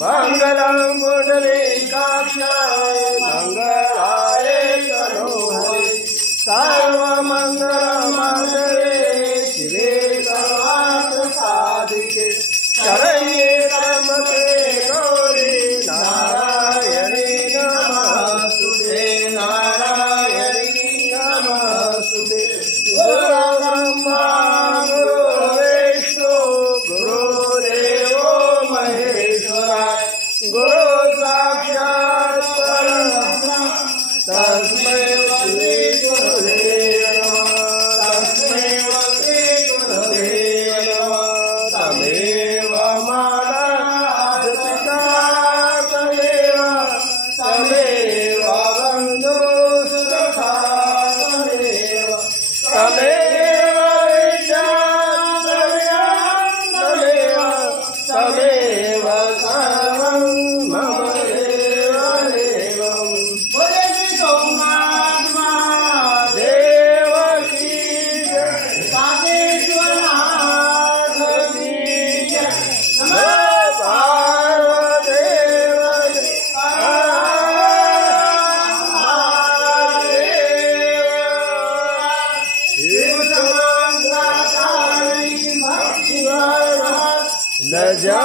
मंगलम पुंडरीकाक्षाय मंगलाय तनोहरे सर्वमंगलमांगल्ये शिवे सर्वार्थ साधिके शरण्ये त्र्यंबके गौरी नारायणी नमस्तुते नारायणी नमस्तुते गुरु ब्रह्मा गुरु विष्णु गुरुदेवो महेश्वराय गुरु साक्षात् परब्रह्म तस्मै श्री गुरुदेव नमः तस्मै श्री गुरुदेव नमः तमेव माता पिता तमेव बन्धु सखा तमेव विद्या तमेव सर्वं मम देव देवम् बोले श्री सोमनाथ महादेव की जय कामेश्वरनाथ की जय नमः पार्वदेव शिव समांगातारी भक्ति न जा